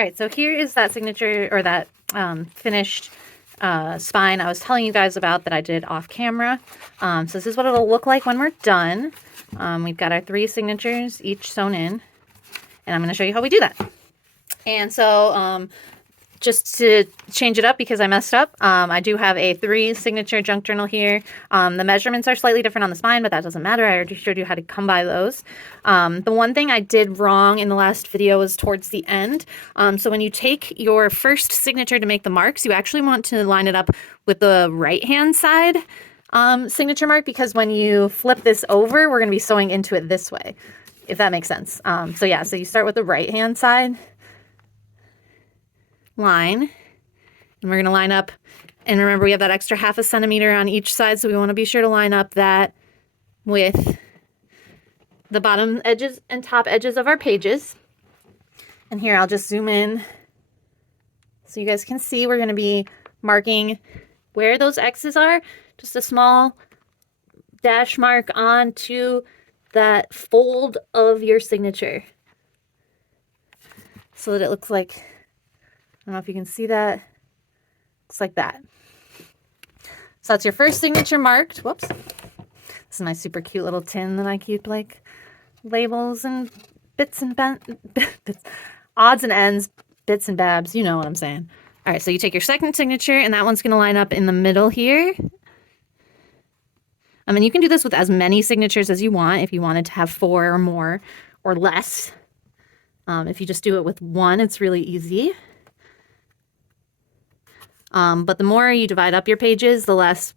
All right, so here is that signature or that finished spine I was telling you guys about that I did off camera. So this is what it'll look like when we're done. We've got our 3 signatures each sewn in, and I'm going to show you how we do that. And so just to change it up because I messed up, I do have a 3 signature junk journal here. The measurements are slightly different on the spine, but that doesn't matter. I already showed you how to come by those. The one thing I did wrong in the last video was towards the end. So when you take your first signature to make the marks, you actually want to line it up with the right-hand side signature mark, because when you flip this over, we're going to be sewing into it this way, if that makes sense. So yeah, so you start with the right-hand side line, and we're going to line up, and remember we have that extra 1/2 centimeter on each side, so we want to be sure to line up that with the bottom edges and top edges of our pages. And here I'll just zoom in so you guys can see we're going to be marking where those X's are, just a small dash mark onto that fold of your signature so that it looks like, I don't know if you can see that. Looks like that. So that's your first signature marked. Whoops. This is my super cute little tin that I keep like labels and bits and bits, odds and ends, bits and babs. You know what I'm saying. All right, so you take your second signature, and that one's going to line up in the middle here. I mean, you can do this with as many signatures as you want if you wanted to have 4 or more or less. If you just do it with 1, it's really easy. But the more you divide up your pages, the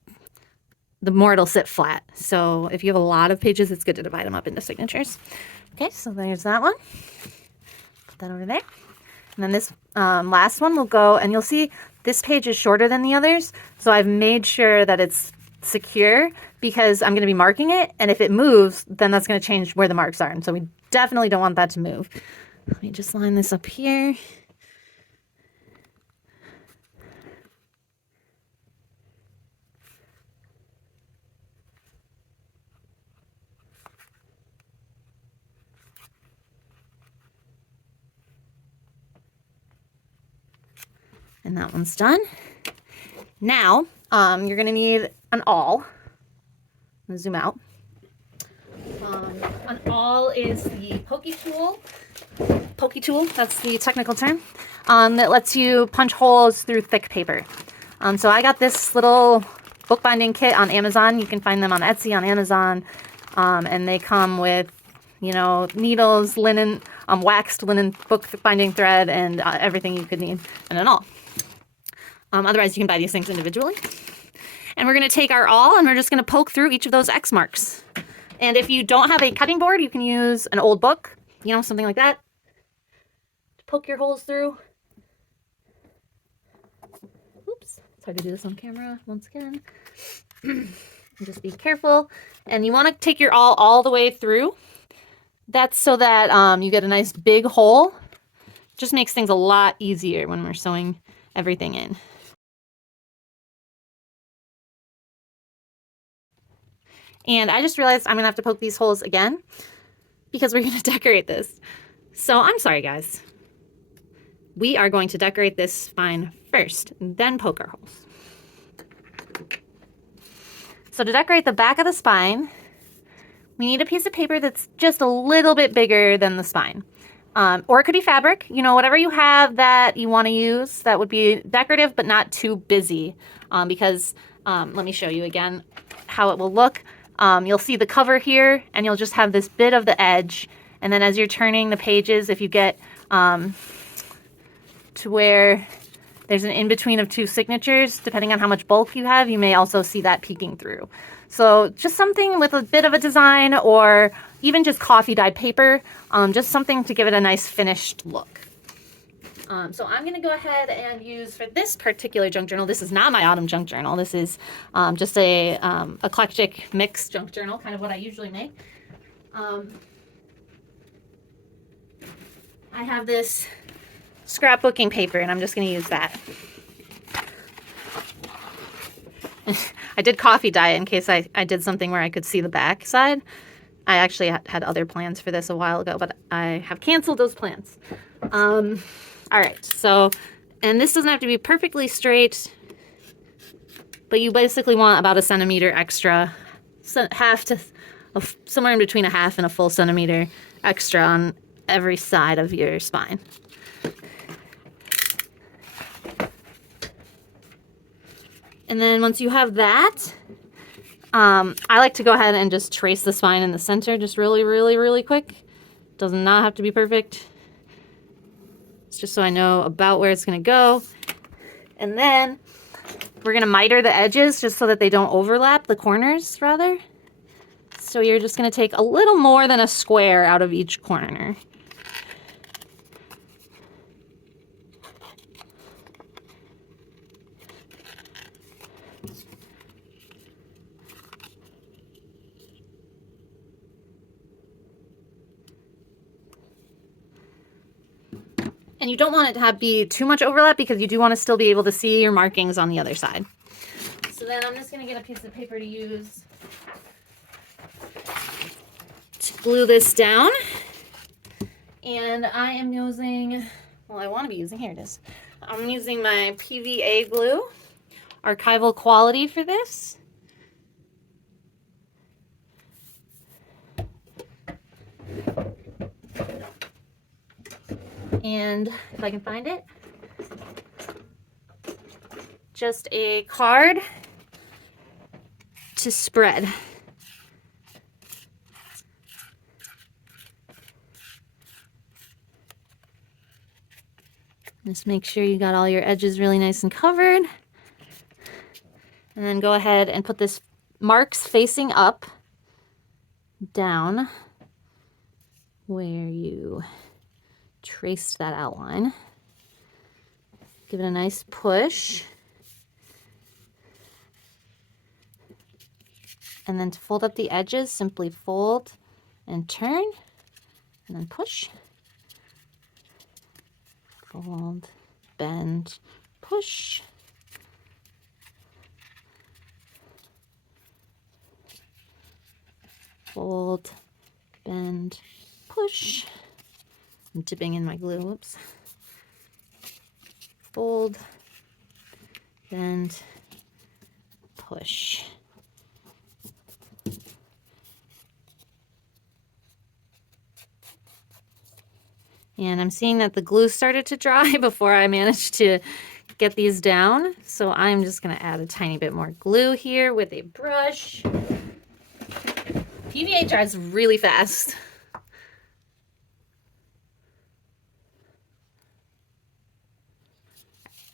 more it'll sit flat. So if you have a lot of pages, it's good to divide them up into signatures. Okay, so there's that one. Put that over there. And then this last one will go, and you'll see this page is shorter than the others. So I've made sure that it's secure because I'm going to be marking it. And if it moves, then that's going to change where the marks are. And so we definitely don't want that to move. Let me just line this up here. And that one's done. Now, you're going to need an awl. I'm going to zoom out. An awl is the pokey tool, that's the technical term, that lets you punch holes through thick paper. So I got this little bookbinding kit on Amazon. You can find them on Etsy, on Amazon, and they come with, you know, needles, linen, waxed linen bookbinding thread, and everything you could need, and an awl. Otherwise, you can buy these things individually. And we're going to take our awl, and we're just going to poke through each of those X marks. And if you don't have a cutting board, you can use an old book, you know, something like that, to poke your holes through. Oops, it's hard to do this on camera once again. Just be careful. And you want to take your awl all the way through. That's so that you get a nice big hole. Just makes things a lot easier when we're sewing everything in. And I just realized I'm going to have to poke these holes again because we're going to decorate this. So I'm sorry, guys. We are going to decorate this spine first, then poke our holes. So to decorate the back of the spine, we need a piece of paper that's just a little bit bigger than the spine. Or it could be fabric, you know, whatever you have that you want to use that would be decorative but not too busy. Because let me show you again how it will look. You'll see the cover here, and you'll just have this bit of the edge. And then as you're turning the pages, if you get to where there's an in-between of 2 signatures, depending on how much bulk you have, you may also see that peeking through. So just something with a bit of a design, or even just coffee dyed paper, just something to give it a nice finished look. So I'm going to go ahead and use, for this particular junk journal, this is not my autumn junk journal. This is just a eclectic mixed junk journal, kind of what I usually make. I have this scrapbooking paper, and I'm just going to use that. I did coffee dye in case I did something where I could see the back side. I actually had other plans for this a while ago, but I have canceled those plans. All right, so, and this doesn't have to be perfectly straight, but you basically want about 1 centimeter extra, half to, somewhere in between a half and a full centimeter extra on every side of your spine. And then once you have that, I like to go ahead and just trace the spine in the center just really, really, really quick. Does not have to be perfect. It's just so I know about where it's going to go. And then we're going to miter the edges just so that they don't overlap, the corners rather. So you're just going to take a little more than a square out of each corner. And you don't want it to be too much overlap because you do want to still be able to see your markings on the other side. So then I'm just going to get a piece of paper to use to glue this down. And I am using, well, I want to be using, here it is. I'm using my PVA glue, archival quality for this. And if I can find it, just a card to spread. Just make sure you got all your edges really nice and covered. And then go ahead and put this marks facing up down where you traced that outline. Give it a nice push. And then to fold up the edges, simply fold and turn, and then push. Fold, bend, push. Fold, bend, push. I'm dipping in my glue, whoops. Fold, bend, push. And I'm seeing that the glue started to dry before I managed to get these down. So I'm just going to add a tiny bit more glue here with a brush. PVA dries really fast.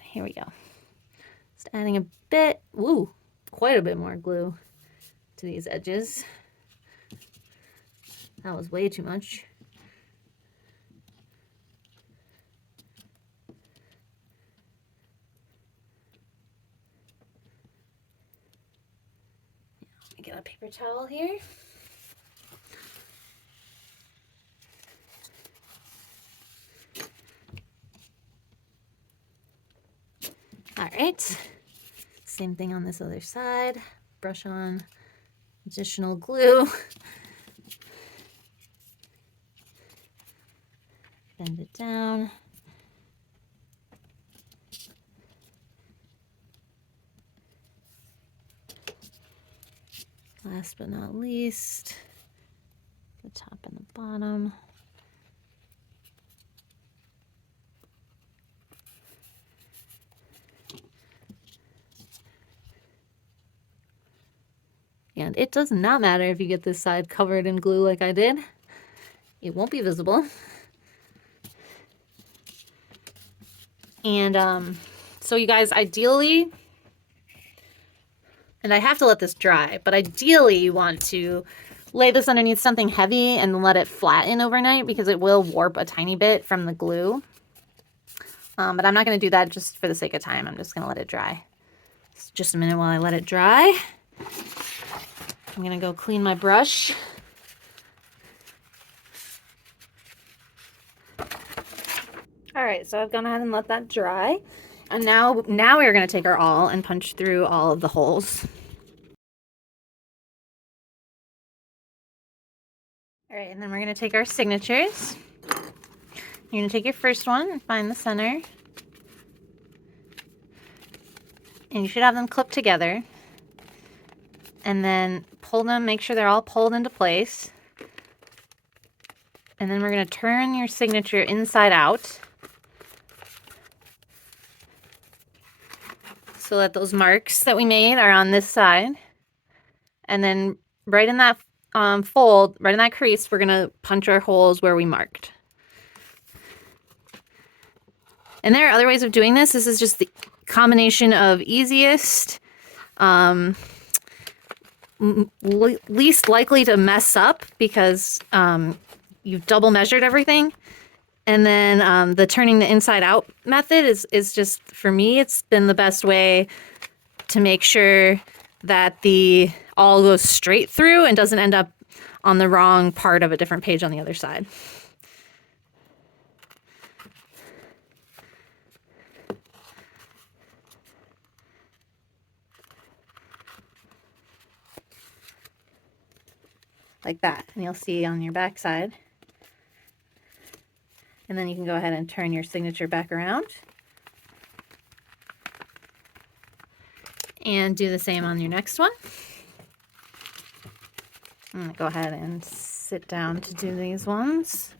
Here we go. Just adding a bit, woo, quite a bit more glue to these edges. That was way too much. Get a paper towel here. All right, same thing on this other side. Brush on additional glue. Bend it down. Last but not least, the top and the bottom. And it does not matter if you get this side covered in glue like I did. It won't be visible. And so you guys, ideally, and I have to let this dry, but ideally you want to lay this underneath something heavy and let it flatten overnight because it will warp a tiny bit from the glue. But I'm not going to do that just for the sake of time. I'm just going to let it dry. Just a minute while I let it dry. I'm going to go clean my brush. All right, so I've gone ahead and let that dry. And now we're going to take our awl and punch through all of the holes. All right, and then we're going to take our signatures You're going to take your first one and find the center. And you should have them clipped together. And then pull them, make sure they're all pulled into place. And then we're going to turn your signature inside out so that those marks that we made are on this side. And then right in that fold, right in that crease, we're going to punch our holes where we marked. And there are other ways of doing this. This is just the combination of easiest, least likely to mess up because you've double measured everything. And then the turning the inside out method is just, for me, it's been the best way to make sure that the all goes straight through and doesn't end up on the wrong part of a different page on the other side. Like that, and you'll see on your back side. And then you can go ahead and turn your signature back around. And do the same on your next one. I'm going to go ahead and sit down to do these ones.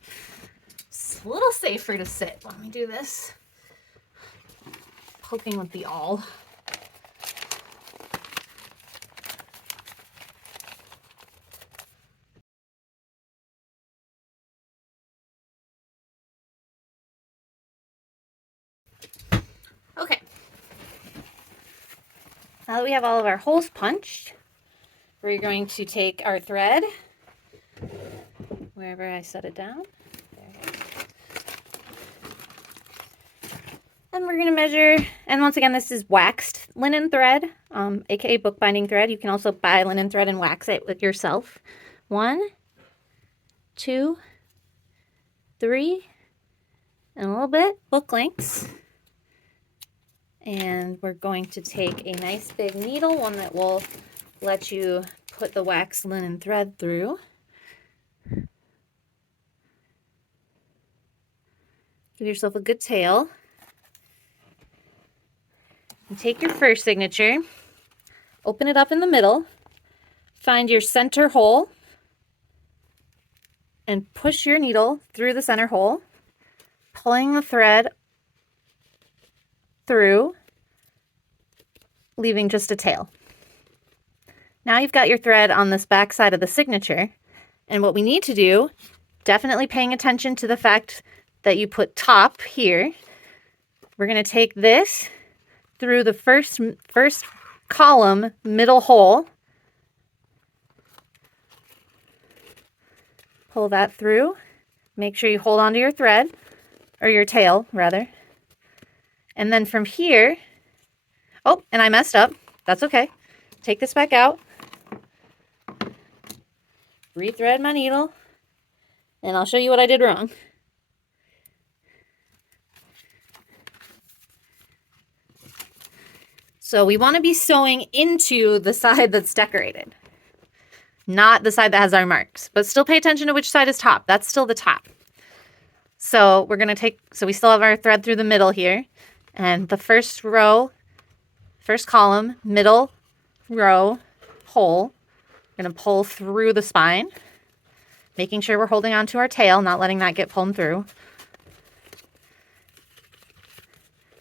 It's a little safer to sit when we do this. Poking with the awl. Okay. Now that we have all of our holes punched, we're going to take our thread, wherever I set it down, there it is. And we're going to measure, and once again, this is waxed linen thread, aka bookbinding thread. You can also buy linen thread and wax it with yourself. 1, 2, 3, and a little bit, book lengths. And we're going to take a nice big needle, one that will let you put the wax linen thread through. Give yourself a good tail. And take your first signature, open it up in the middle, find your center hole, and push your needle through the center hole, pulling the thread through, leaving just a tail. Now you've got your thread on this back side of the signature, and what we need to do, definitely paying attention to the fact that you put top here, we're going to take this through the first column middle hole, pull that through, make sure you hold on to your thread, or your tail rather. And then from here, oh, and I messed up. That's okay. Take this back out. Rethread my needle. And I'll show you what I did wrong. So we want to be sewing into the side that's decorated, not the side that has our marks. But still pay attention to which side is top. That's still the top. So we're going to take, so we still have our thread through the middle here. And the first row, first column, middle row, hole, we're going to pull through the spine, making sure we're holding on to our tail, not letting that get pulled through.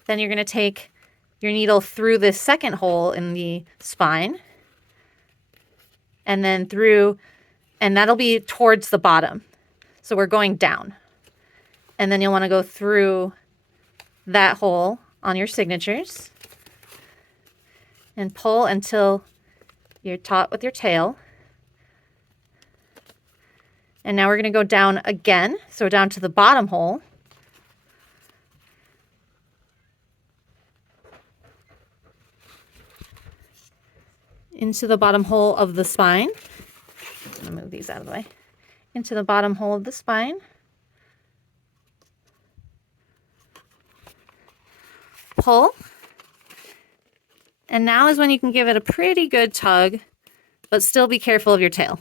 Then you're going to take your needle through this second hole in the spine, and then through, and that'll be towards the bottom. So we're going down. And then you'll want to go through that hole on your signatures and pull until you're taut with your tail. And now we're going to go down again, so down to the bottom hole. Into the bottom hole of the spine. I'm going to move these out of the way. Into the bottom hole of the spine. Pull. And now is when you can give it a pretty good tug, but still be careful of your tail.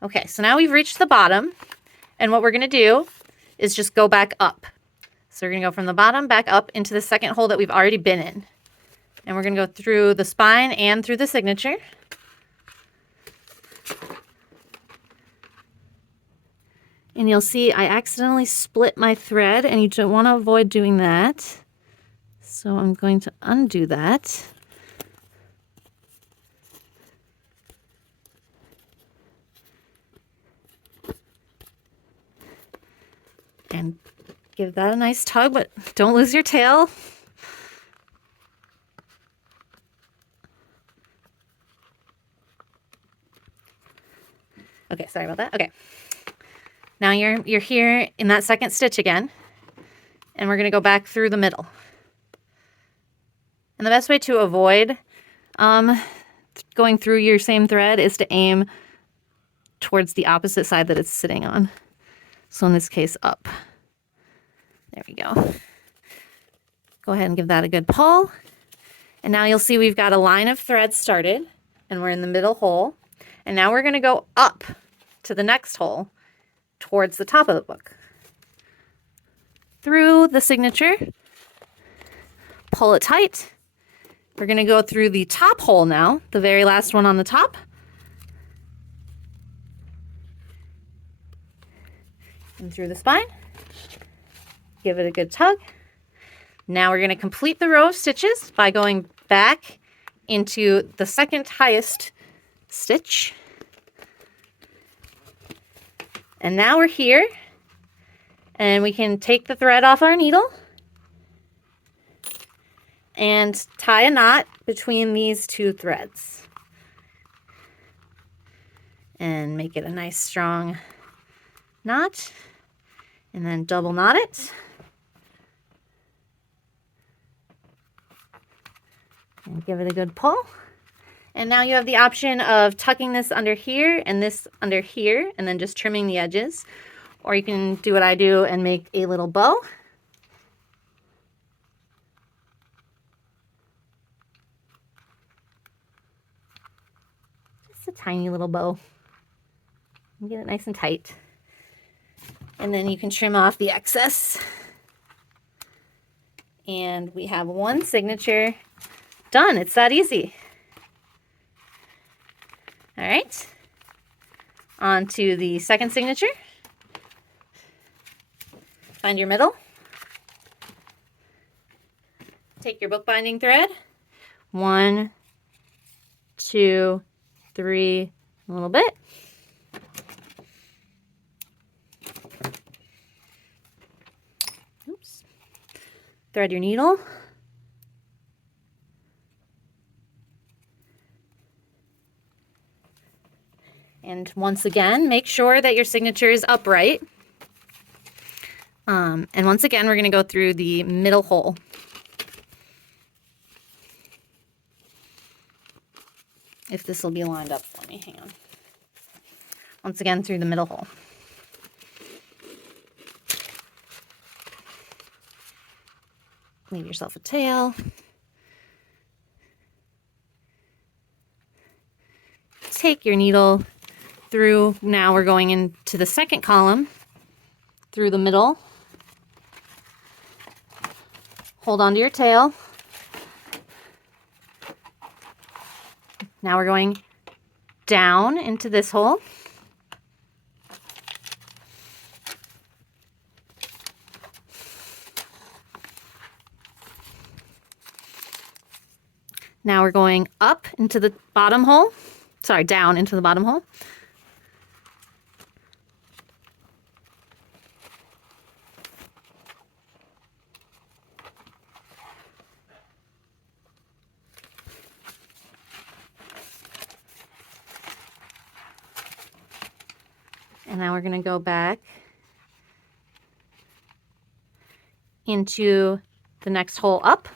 Okay, so now we've reached the bottom, and what we're going to do is just go back up. So we're going to go from the bottom back up into the second hole that we've already been in. And we're going to go through the spine and through the signature. And you'll see I accidentally split my thread, and you don't want to avoid doing that. So I'm going to undo that. And give that a nice tug, but don't lose your tail. Okay, sorry about that. Okay. Now you're here in that second stitch again, and we're going to go back through the middle. And the best way to avoid going through your same thread is to aim towards the opposite side that it's sitting on. So in this case, up. There we go. Go ahead and give that a good pull. And now you'll see we've got a line of thread started, and we're in the middle hole. And now we're going to go up to the next hole towards the top of the book. Through the signature, pull it tight. We're going to go through the top hole now, the very last one on the top. And through the spine. Give it a good tug. Now we're going to complete the row of stitches by going back into the second highest stitch. And now we're here, and we can take the thread off our needle and tie a knot between these two threads and make it a nice strong knot, and then double knot it. And give it a good pull. And now you have the option of tucking this under here and this under here, and then just trimming the edges. Or you can do what I do and make a little bow. Just a tiny little bow. And get it nice and tight. And then you can trim off the excess. And we have one signature done. It's that easy. All right. On to the second signature. Find your middle. Take your bookbinding thread. 1, 2, 3, a little bit. Oops. Thread your needle. And once again, make sure that your signature is upright. And once again, we're going to go through the middle hole. If this will be lined up for me, hang on. Once again, through the middle hole. Leave yourself a tail. Take your needle through, now we're going into the second column, through the middle. Hold on to your tail. Now we're going down into this hole. Now we're going up into the bottom hole. Sorry, down into the bottom hole. And now we're going to go back into the next hole up.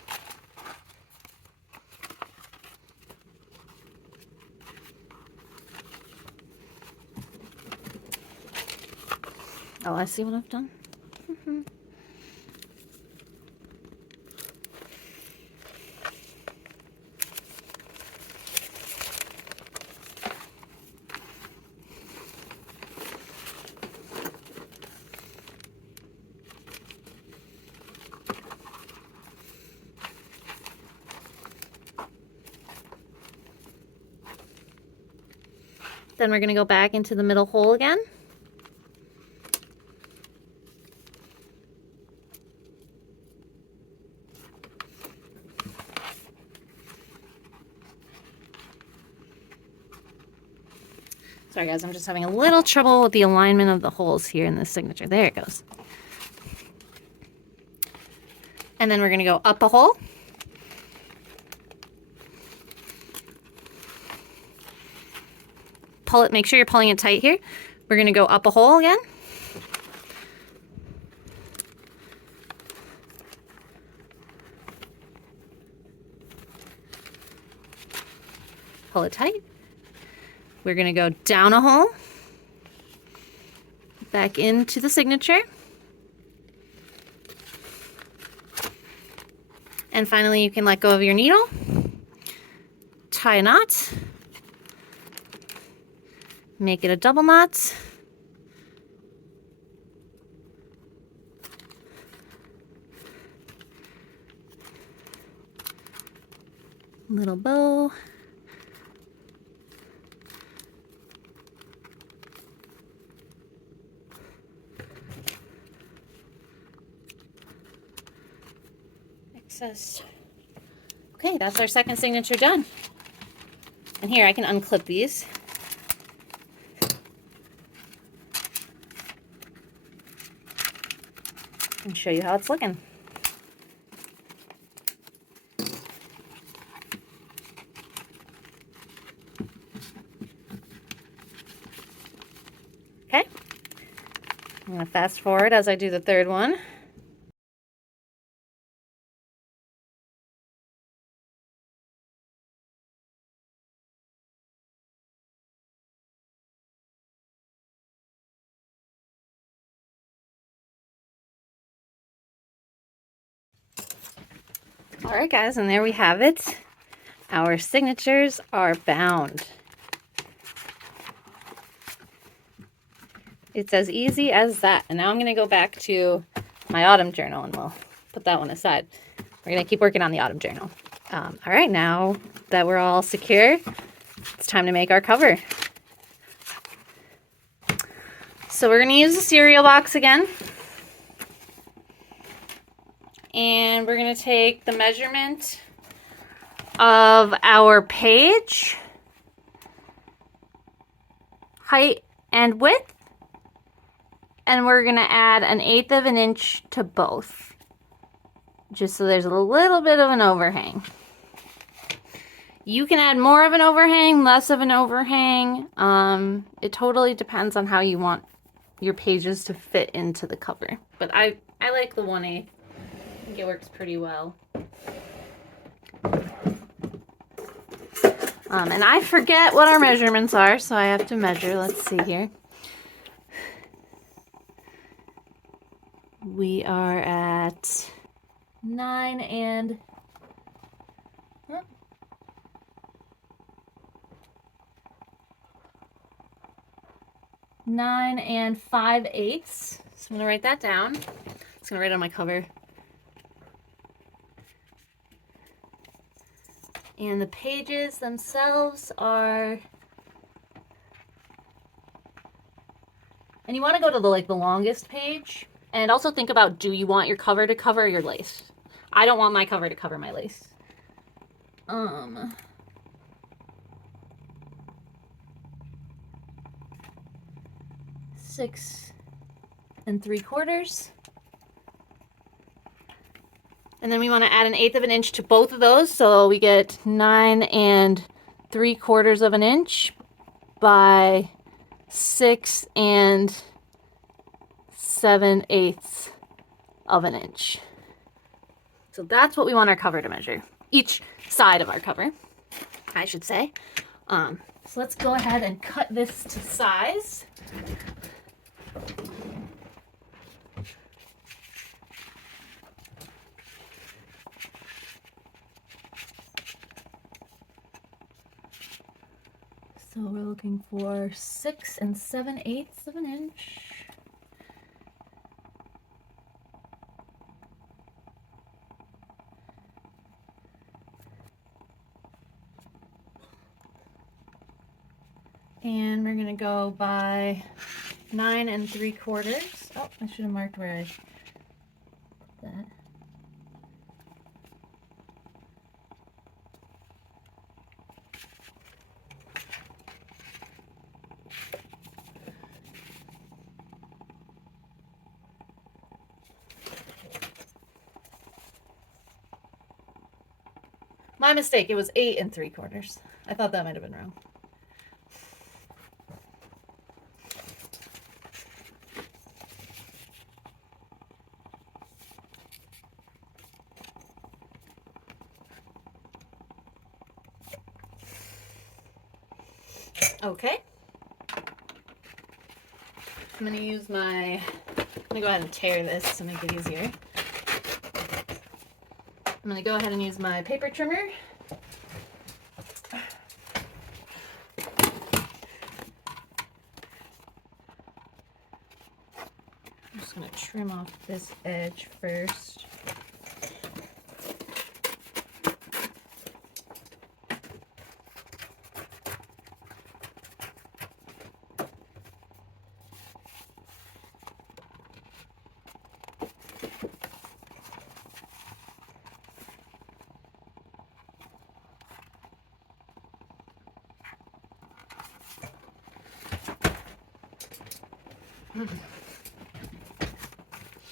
Oh, I see what I've done. Then we're going to go back into the middle hole again. Sorry guys, I'm just having a little trouble with the alignment of the holes here in this signature. There it goes. And then we're going to go up a hole. Pull it, make sure you're pulling it tight here. We're going to go up a hole again. Pull it tight. We're going to go down a hole, back into the signature, and finally you can let go of your needle, tie a knot, make it a double knot, little bow. Okay, that's our second signature done. And here I can unclip these. And show you how it's looking. Okay. I'm going to fast forward as I do the third one. All right, guys, and there we have it. Our signatures are bound. It's as easy as that. And now I'm going to go back to my autumn journal and we'll put that one aside. We're going to keep working on the autumn journal. All right, now that we're all secure, it's time to make our cover. So we're going to use the cereal box again. And we're going to take the measurement of our page, height and width, and we're going to add 1/8 of an inch to both, just so there's a little bit of an overhang. You can add more of an overhang, less of an overhang. It totally depends on how you want your pages to fit into the cover. But I like the 1/8. I think it works pretty well. And I forget what our measurements are, so I have to measure. Let's see here. We are at 9 and 5/8. So I'm gonna write that down. It's gonna write on my cover. And the pages themselves are, and you want to go to the longest page, and also think about, do you want your cover to cover your lace? I don't want my cover to cover my lace. 6 3/4. And then we want to add 1/8 of an inch to both of those, so we get 9 3/4 of an inch by 6 7/8 of an inch. So that's what we want our cover to measure. Each side of our cover, I should say. So let's go ahead and cut this to size. So we're looking for 6 7/8 of an inch. And we're gonna go by 9 3/4. Oh, I should have marked where I put that. My mistake, it was 8 3/4. I thought that might have been wrong. Okay. I'm gonna use I'm gonna go ahead and tear this to make it easier. I'm gonna go ahead and use my paper trimmer. I'm just gonna trim off this edge first.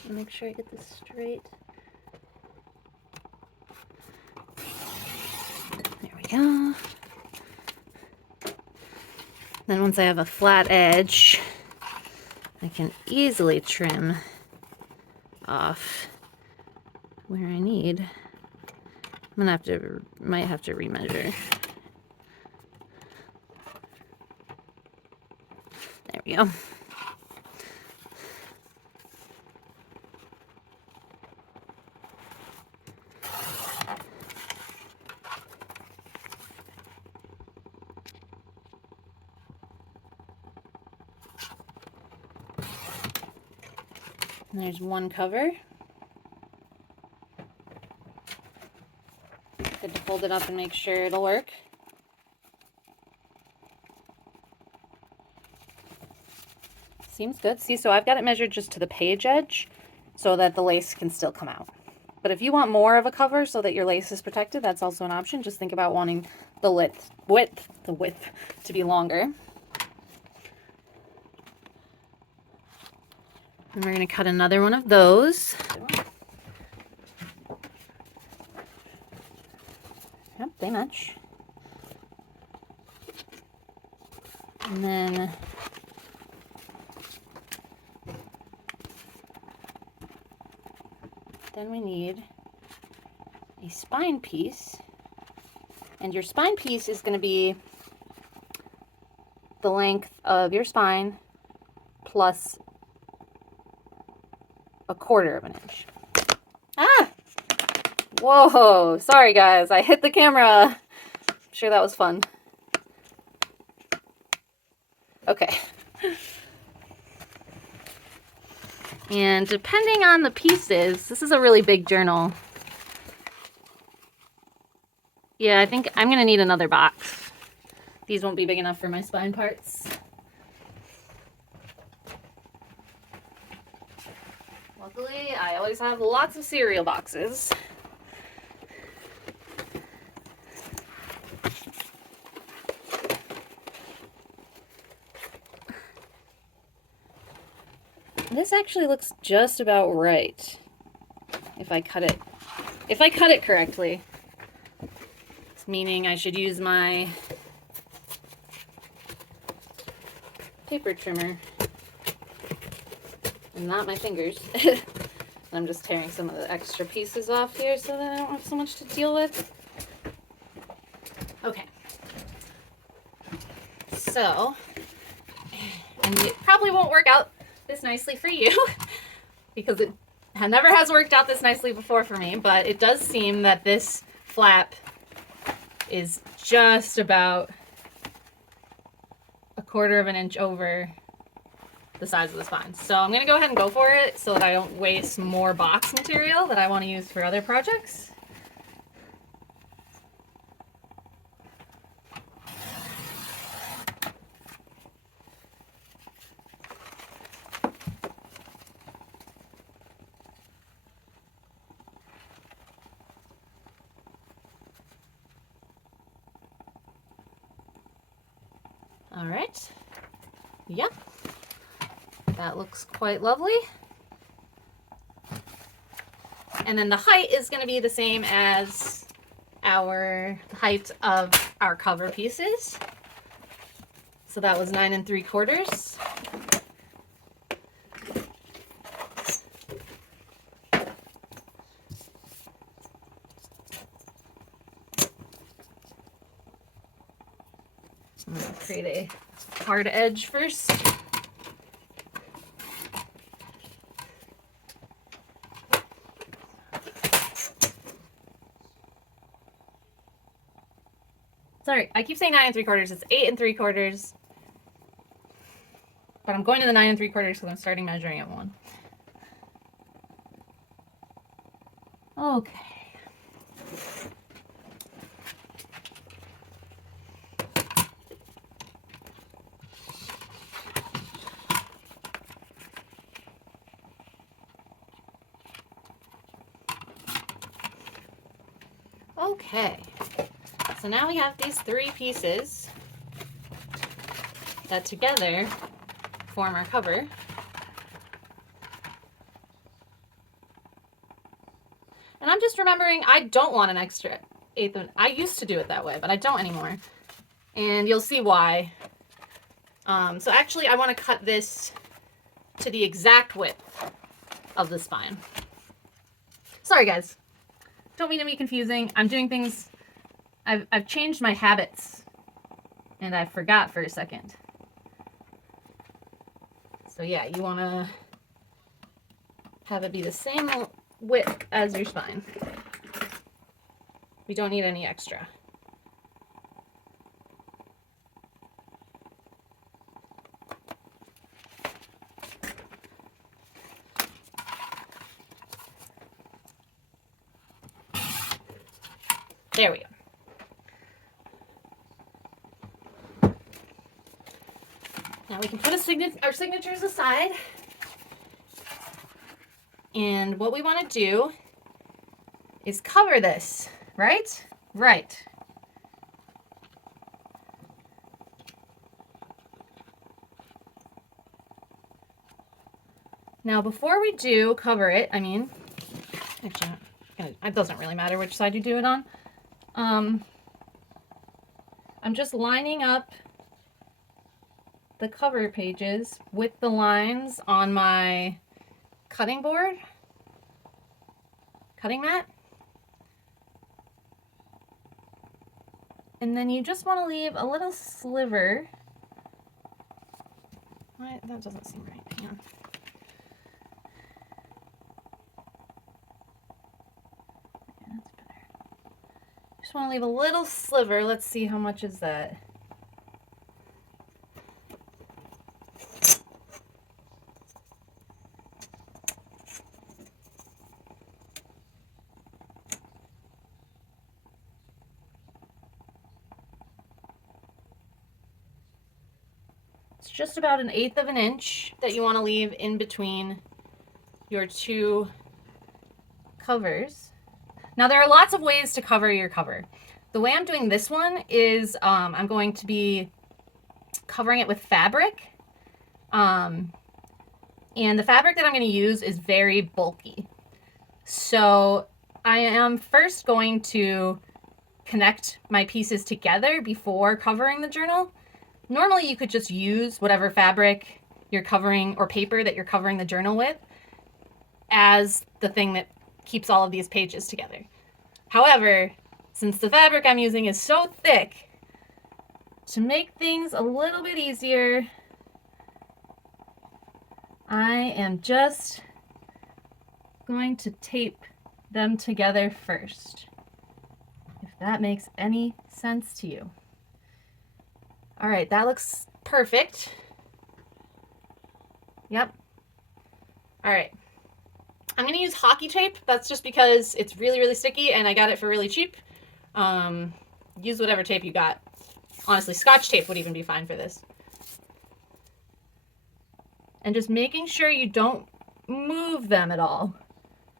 Make sure I get this straight. There we go. Then once I have a flat edge, I can easily trim off where I need. I'm gonna might have to remeasure. There we go. And there's one cover. Good to fold it up and make sure it'll work. Seems good. See, so I've got it measured just to the page edge so that the lace can still come out. But if you want more of a cover so that your lace is protected, that's also an option. Just think about wanting the width to be longer. And we're going to cut another one of those. Yep, they match. And then we need a spine piece. And your spine piece is going to be the length of your spine plus 1/4 inch. Ah! Whoa! Sorry guys, I hit the camera. I'm sure that was fun. Okay. And depending on the pieces, this is a really big journal. Yeah, I think I'm going to need another box. These won't be big enough for my spine parts. Luckily, I always have lots of cereal boxes. This actually looks just about right. If I cut it correctly. It's meaning I should use my paper trimmer and not my fingers. I'm just tearing some of the extra pieces off here so that I don't have so much to deal with. Okay. So, and it probably won't work out this nicely for you because it never has worked out this nicely before for me, but it does seem that this flap is just about 1/4 inch over the size of the spine. So I'm going to go ahead and go for it so that I don't waste more box material that I want to use for other projects. right. Yep. That looks quite lovely. And then the height is going to be the same as our height of our cover pieces. So that was 9 3/4. I'm going to create a hard edge first. Sorry, I keep saying 9 3/4. It's 8 3/4. But I'm going to the 9 3/4 because I'm starting measuring at 1. Okay. Okay. So now we have these 3 pieces that together form our cover. And I'm just remembering I don't want an extra 1/8. I used to do it that way, but I don't anymore. And you'll see why. So actually I want to cut this to the exact width of the spine. Sorry guys. Don't mean to be confusing. I'm doing things, I've changed my habits and I forgot for a second. So yeah, you want to have it be the same width as your spine. We don't need any extra. There we go. Now we can put our signatures aside. And what we want to do is cover this, right? Right. Now before we do cover it, actually, it doesn't really matter which side you do it on. I'm just lining up the cover pages with the lines on my cutting mat. And then you just want to leave a little sliver. What? That doesn't seem right. Hang on. Yeah, that's better. Just want to leave a little sliver. Let's see how much is that. It's just about 1/8 of an inch that you want to leave in between your 2 covers. Now there are lots of ways to cover your cover. The way I'm doing this one is I'm going to be covering it with fabric. And the fabric that I'm going to use is very bulky. So I am first going to connect my pieces together before covering the journal. Normally you could just use whatever fabric you're covering or paper that you're covering the journal with as the thing that keeps all of these pages together. However, since the fabric I'm using is so thick, to make things a little bit easier, I am just going to tape them together first, if that makes any sense to you. All right, that looks perfect. Yep. All right. I'm going to use hockey tape. That's just because it's really, really sticky and I got it for really cheap. Use whatever tape you got. Honestly, Scotch tape would even be fine for this. And just making sure you don't move them at all.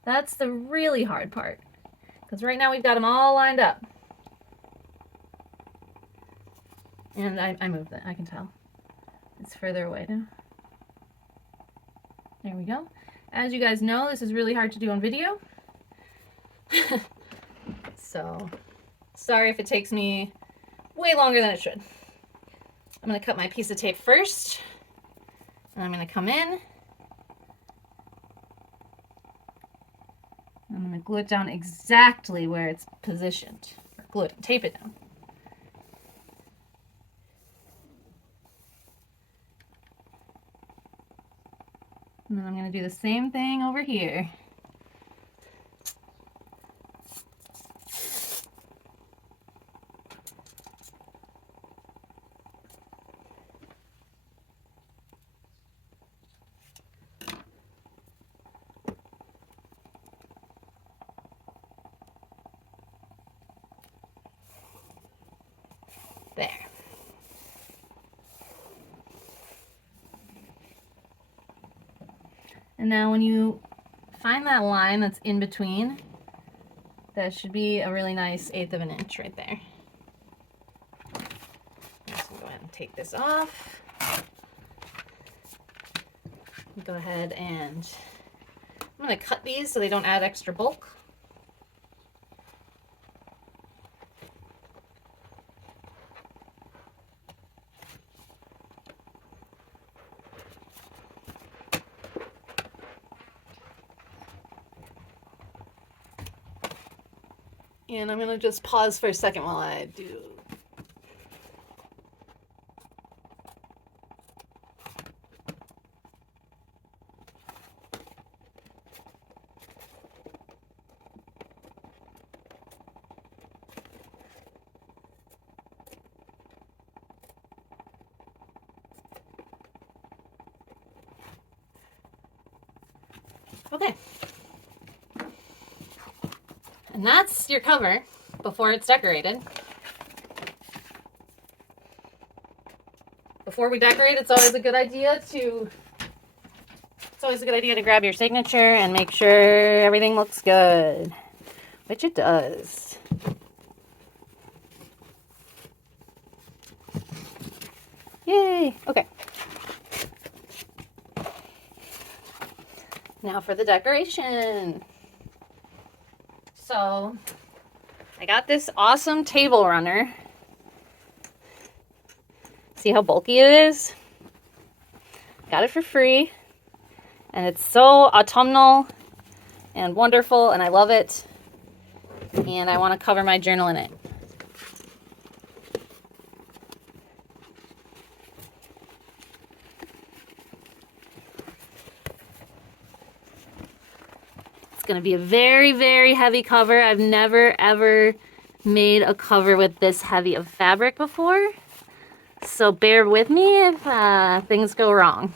That's the really hard part. Because right now we've got them all lined up. And I moved it, I can tell. It's further away now. There we go. As you guys know, this is really hard to do on video. So, sorry if it takes me way longer than it should. I'm going to cut my piece of tape first. And I'm going to come in. I'm going to glue it down exactly where it's positioned. Or glue it, tape it down. And then I'm going to do the same thing over here. There. And now when you find that line that's in between, that should be a really nice 1/8 of an inch right there. I'm just gonna go ahead and take this off. Go ahead and I'm gonna cut these so they don't add extra bulk. And I'm going to just pause for a second while I do. Okay. And that's your cover before it's decorated. Before we decorate, it's always a good idea to grab your signature and make sure everything looks good, which it does. Yay! Okay. Now for the decoration. So, I got this awesome table runner. See how bulky it is? Got it for free. And it's so autumnal and wonderful, and I love it. And I want to cover my journal in it. It's going to be a very, very heavy cover. I've never, ever made a cover with this heavy of fabric before. So bear with me if things go wrong.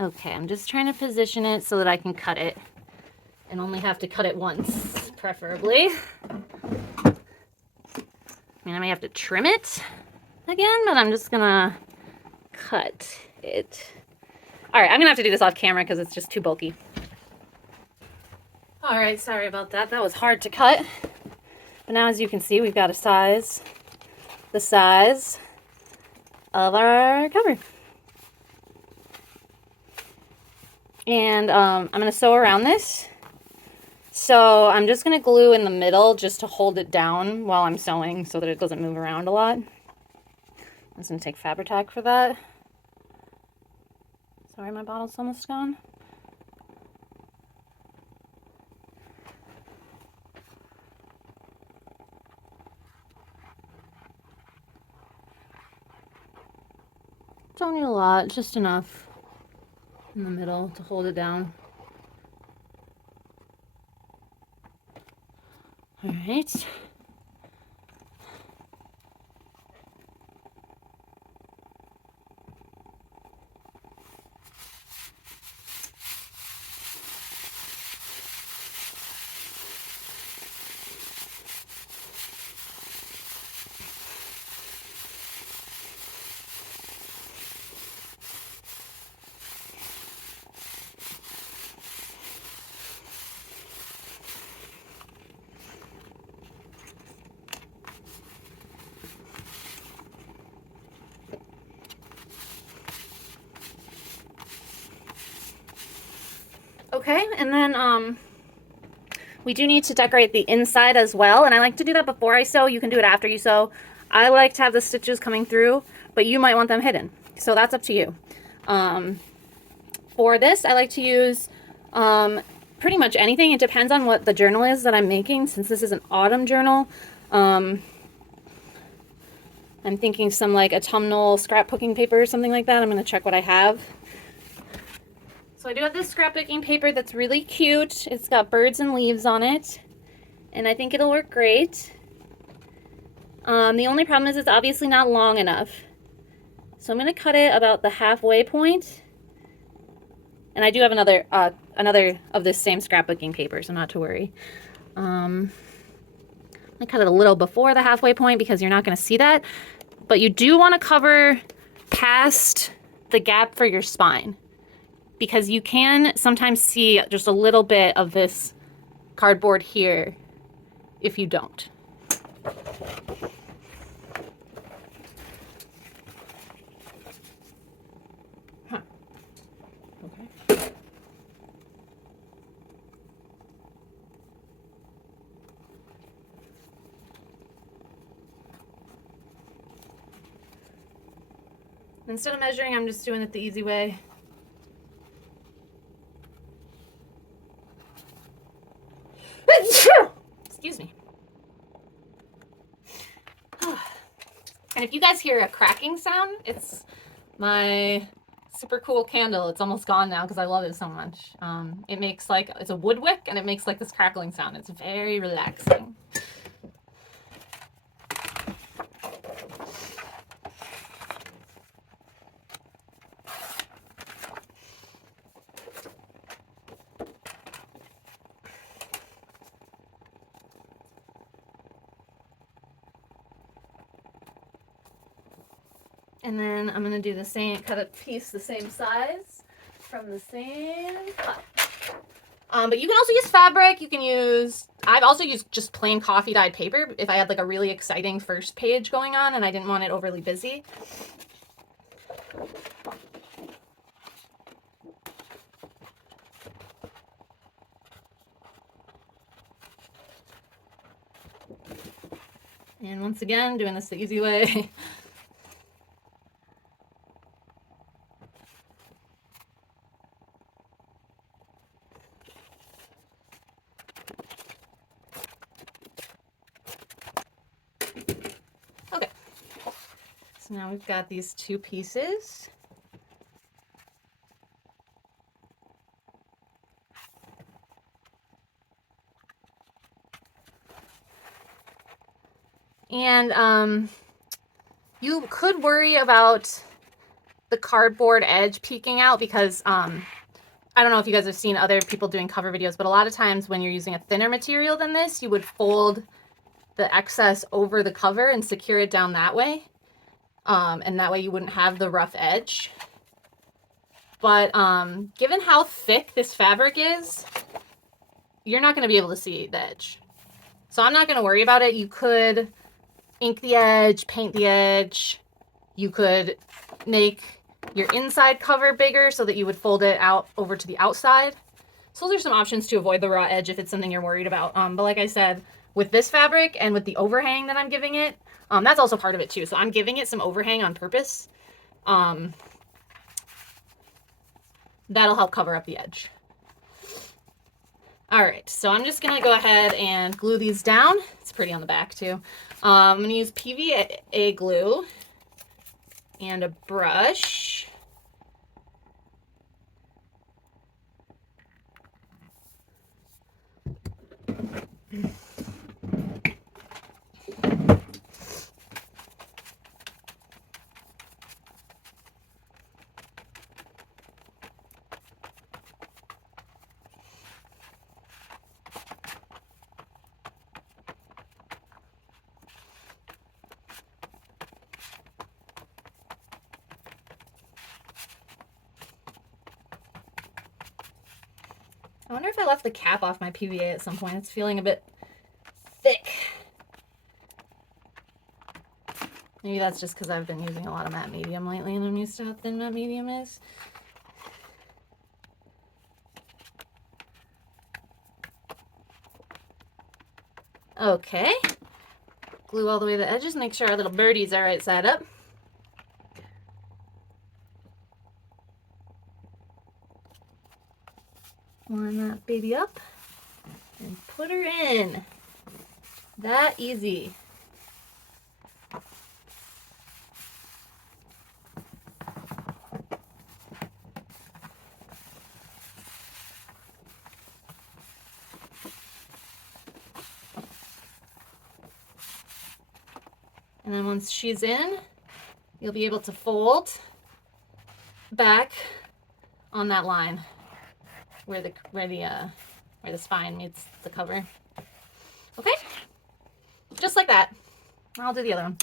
Okay, I'm just trying to position it so that I can cut it and only have to cut it once, preferably. I mean, I may have to trim it again, but I'm just gonna cut it. All right, I'm gonna have to do this off camera because it's just too bulky. All right, sorry about that. That was hard to cut. But now, as you can see, we've got the size of our cover. And I'm going to sew around this. So I'm just going to glue in the middle just to hold it down while I'm sewing so that it doesn't move around a lot. I'm just going to take Fabri-Tac for that. Sorry, my bottle's almost gone. Don't need a lot, just enough in the middle to hold it down. All right. Okay, and then we do need to decorate the inside as well, and I like to do that before I sew. You can do it after you sew. I like to have the stitches coming through, but you might want them hidden, so that's up to you. For this, I like to use pretty much anything. It depends on what the journal is that I'm making. Since this is an autumn journal, I'm thinking some like autumnal scrapbooking paper or something like that. I'm going to check what I have. So I do have this scrapbooking paper that's really cute. It's got birds and leaves on it, and I think it'll work great. The only problem is it's obviously not long enough. So I'm going to cut it about the halfway point. And I do have another of this same scrapbooking paper, so not to worry. I cut it a little before the halfway point because you're not going to see that. But you do want to cover past the gap for your spine, because you can sometimes see just a little bit of this cardboard here if you don't. Huh. Okay. Instead of measuring, I'm just doing it the easy way. Excuse me. And if you guys hear a cracking sound, it's my super cool candle. It's almost gone now because I love it so much. It makes like, it's a wood wick, and it makes like this crackling sound. It's very relaxing. And then I'm gonna do the same, cut a piece the same size from the same cut. But you can also use fabric. You can use, I've also used just plain coffee dyed paper if I had like a really exciting first page going on and I didn't want it overly busy. And once again, doing this the easy way. Okay, so now we've got these two pieces. And you could worry about the cardboard edge peeking out because I don't know if you guys have seen other people doing cover videos, but a lot of times when you're using a thinner material than this, you would fold the excess over the cover and secure it down that way. And that way you wouldn't have the rough edge. But given how thick this fabric is, you're not going to be able to see the edge. So I'm not going to worry about it. You could ink the edge, paint the edge. You could make your inside cover bigger so that you would fold it out over to the outside. So those are some options to avoid the raw edge if it's something you're worried about. But like I said, with this fabric and with the overhang that I'm giving it, that's also part of it too. So I'm giving it some overhang on purpose. That'll help cover up the edge. All right, so I'm just gonna go ahead and glue these down. It's pretty on the back too. I'm gonna use PVA glue and a brush. I wonder if I left the cap off my PVA at some point. It's feeling a bit thick. Maybe that's just because I've been using a lot of matte medium lately and I'm used to how thin matte medium is. Okay. Glue all the way to the edges. Make sure our little birdies are right side up. Line that baby up and put her in. That easy. And then once she's in, you'll be able to fold back on that line where the spine meets the cover. Okay? Just like that. I'll do the other one.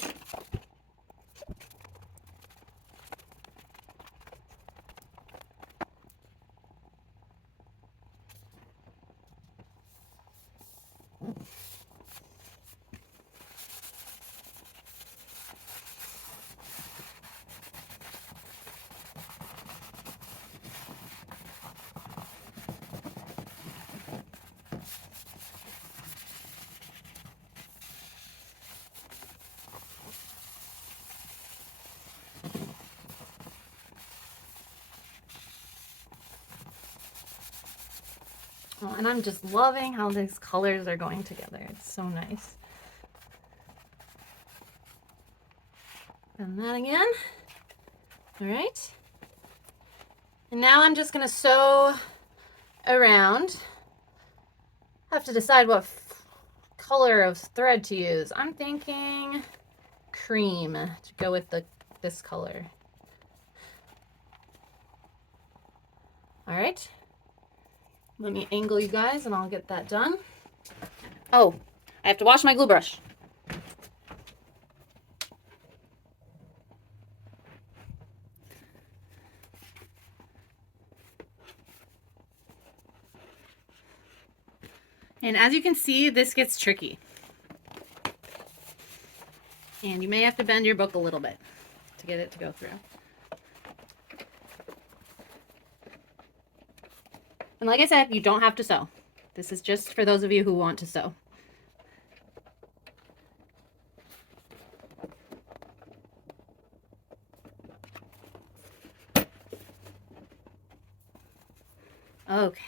Oh, and I'm just loving how these colors are going together. It's so nice. And that again. All right. And now I'm just going to sew around. I have to decide what color of thread to use. I'm thinking cream to go with this color. All right. Let me angle you guys and I'll get that done. Oh, I have to wash my glue brush. And as you can see, this gets tricky. And you may have to bend your book a little bit to get it to go through. And like I said, you don't have to sew. This is just for those of you who want to sew. Okay.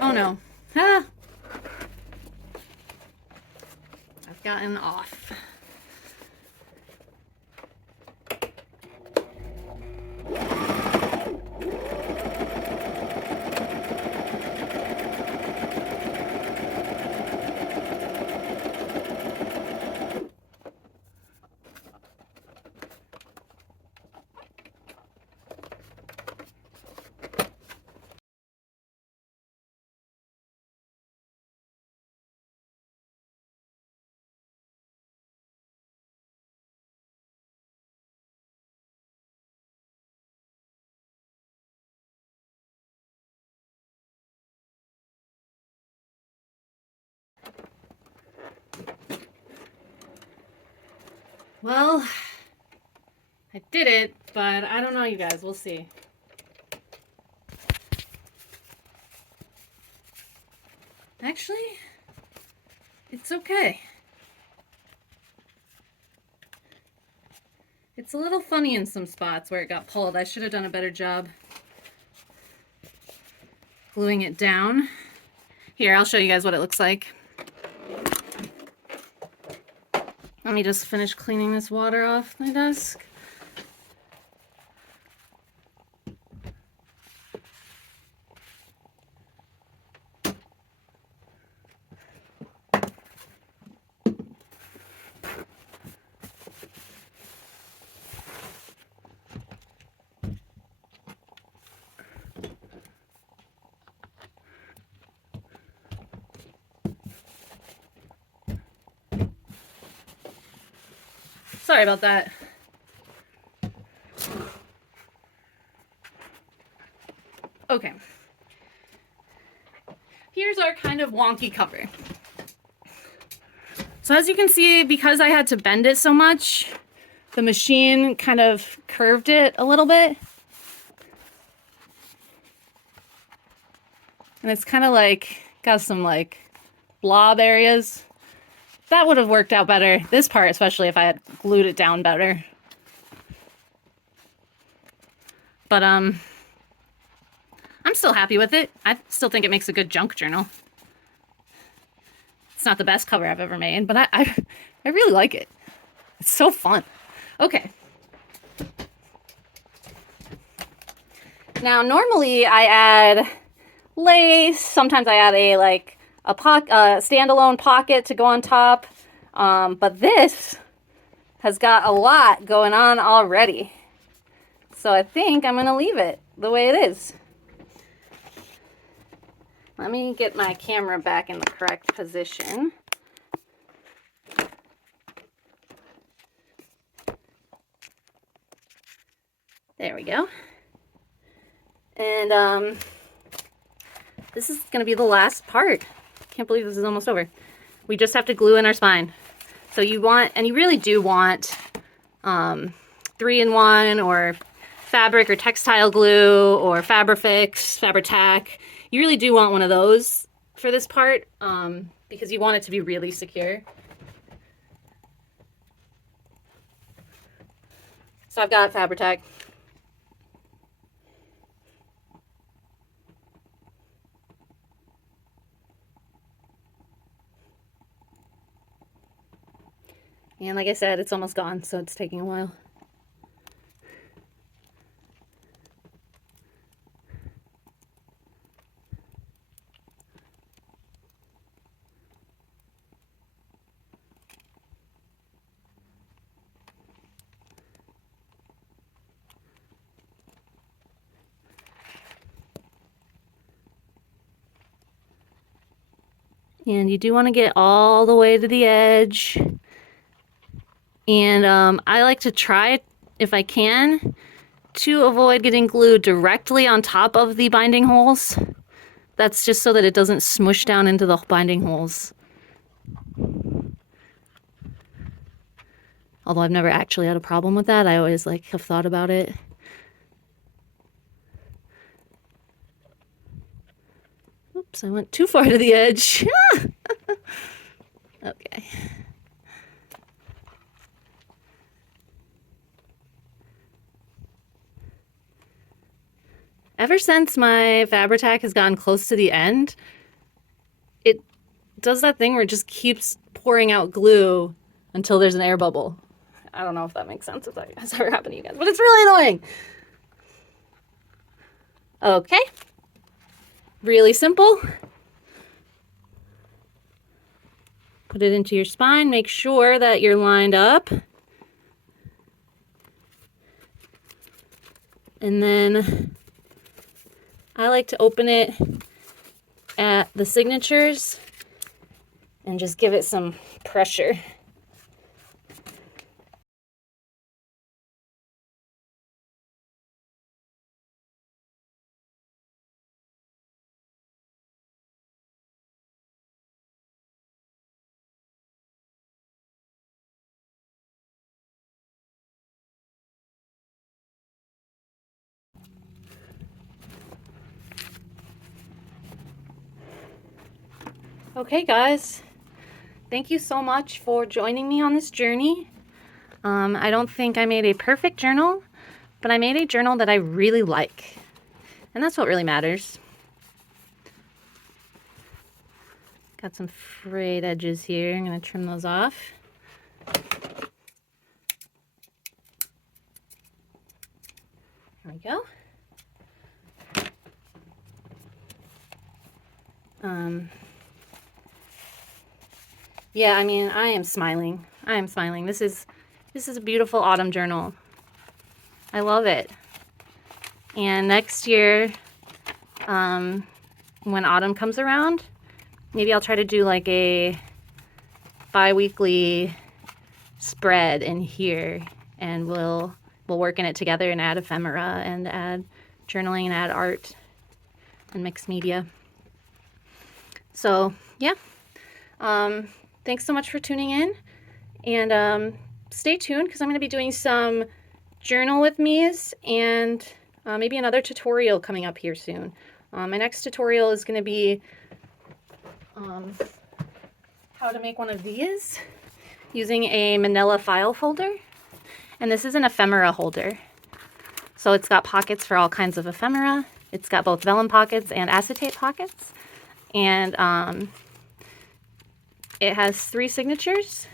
Oh no. Ah. I've gotten off. Well, I did it, but I don't know, you guys. We'll see. Actually, it's okay. It's a little funny in some spots where it got pulled. I should have done a better job gluing it down. Here, I'll show you guys what it looks like. Let me just finish cleaning this water off my desk. Sorry about that. Okay. Here's our kind of wonky cover. So as you can see, because I had to bend it so much, the machine kind of curved it a little bit. And it's kind of like, got some like blob areas. That would have worked out better. This part, especially if I had glued it down better. But I'm still happy with it. I still think it makes a good junk journal. It's not the best cover I've ever made, but I really like it. It's so fun. Okay. Now, normally I add lace. Sometimes I add a standalone pocket to go on top. But this has got a lot going on already. So I think I'm going to leave it the way it is. Let me get my camera back in the correct position. There we go. And this is going to be the last part. Can't believe this is almost over. We just have to glue in our spine. So you want, and you really do want 3-in-1 or fabric or textile glue or Fabrifix, Fabri-Tac. You really do want one of those for this part because you want it to be really secure. So I've got Fabri-Tac. And like I said, it's almost gone, so it's taking a while. And you do want to get all the way to the edge. And I like to try, if I can, to avoid getting glue directly on top of the binding holes. That's just so that it doesn't smush down into the binding holes. Although I've never actually had a problem with that. I always have thought about it. Oops, I went too far to the edge. Okay. Ever since my Fabri-Tac has gotten close to the end, it does that thing where it just keeps pouring out glue until there's an air bubble. I don't know if that makes sense, if that has ever happened to you guys, but it's really annoying. Okay. Really simple. Put it into your spine. Make sure that you're lined up. And then I like to open it at the signatures and just give it some pressure. Okay, guys, thank you so much for joining me on this journey. I don't think I made a perfect journal, but I made a journal that I really like, and that's what really matters. Got some frayed edges here. I'm going to trim those off. There we go. Yeah, I mean, I am smiling. I am smiling. This is a beautiful autumn journal. I love it. And next year, when autumn comes around, maybe I'll try to do like a bi-weekly spread in here, and we'll work in it together and add ephemera and add journaling and add art and mixed media. So yeah, thanks so much for tuning in, and stay tuned because I'm going to be doing some journal with me's and maybe another tutorial coming up here soon My next tutorial is going to be how to make one of these using a manila file folder. And this is an ephemera holder. So it's got pockets for all kinds of ephemera. It's got both vellum pockets and acetate pockets. And it has 3 signatures.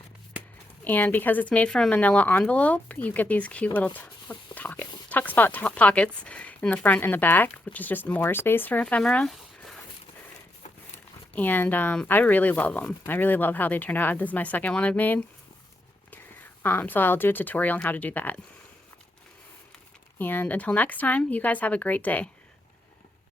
And because it's made from a manila envelope, you get these cute little tuck spot pockets in the front and the back, which is just more space for ephemera. And I really love them. I really love how they turned out. This is my second one I've made. So I'll do a tutorial on how to do that. And until next time, you guys have a great day.